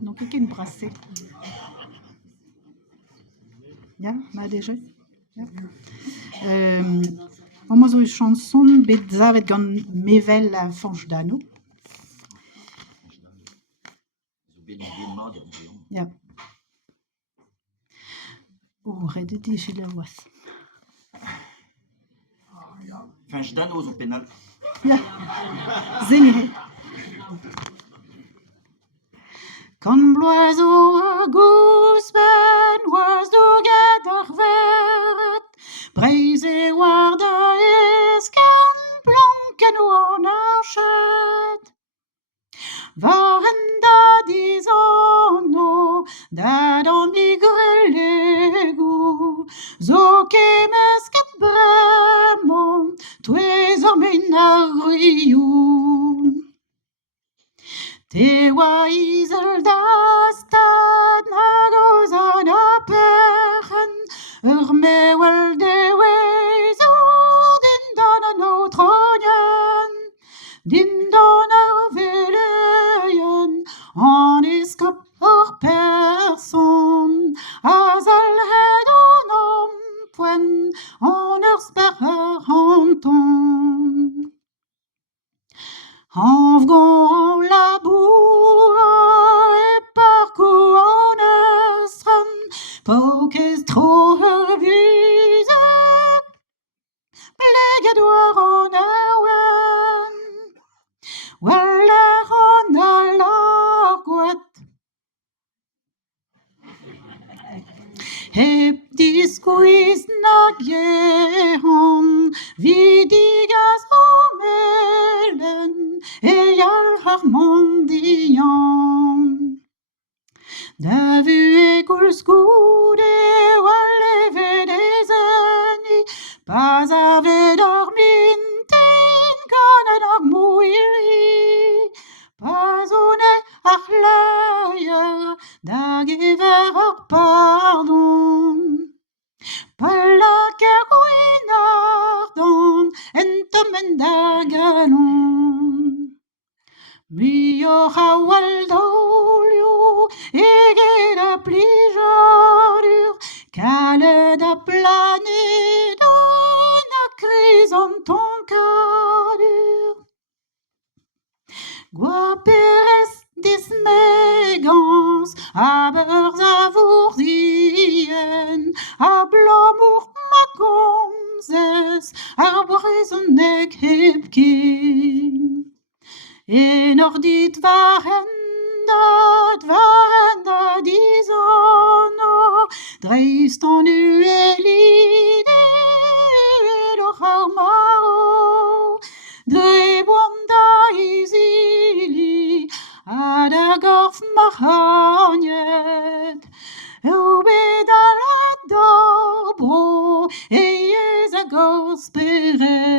Donc, ik ken brassé. Ja, maar déjà. Ja. Om zo chanson betzavet gant mevel a fanch d'ano. Ja. Redet di la oas. Fanch d'ano zo penal. Ja. Zéniré. Kan bloazo a gouspen oaz do get ar veret, breize war da ez kan planken o an archet. Waren da dizano, da an igrelego, zo kemes ket bremont, touezom en ar rioù. Te oa izel da stad na goz an aperchen, ur mewel de wezo din dan an outrognen, din dan ar veleien, an eskap ur person, azal het an ampoen, an ur sper ar hanton. Anvgon an labour e parkou an estran, paoukez tro ur vuzet, plegad war an aouen, waller an al argouet. Hep diskouiz na gehan, vidigas an melen, e al ar mandian. Da vu e koulz goude oal evet ez enni, pas avet ar mintin kanet ar mouilli, pas one ar layer da gever ar pardon. Palak er gwin ardon en temen da galon. Muioc'h a wal daolio eget a plijadur, kalet a planet an a kriz an tonkadur. Gwaperez dismegans a beurz a vourzien, a blamour ma komzes ar brezhoneg hep ken. En ur dit waren da dizano, dreist an uelide eloch ar maro, dre boan da izili, a da gorf marhagnet, eo bet a la dobro, eiez a gorf speret.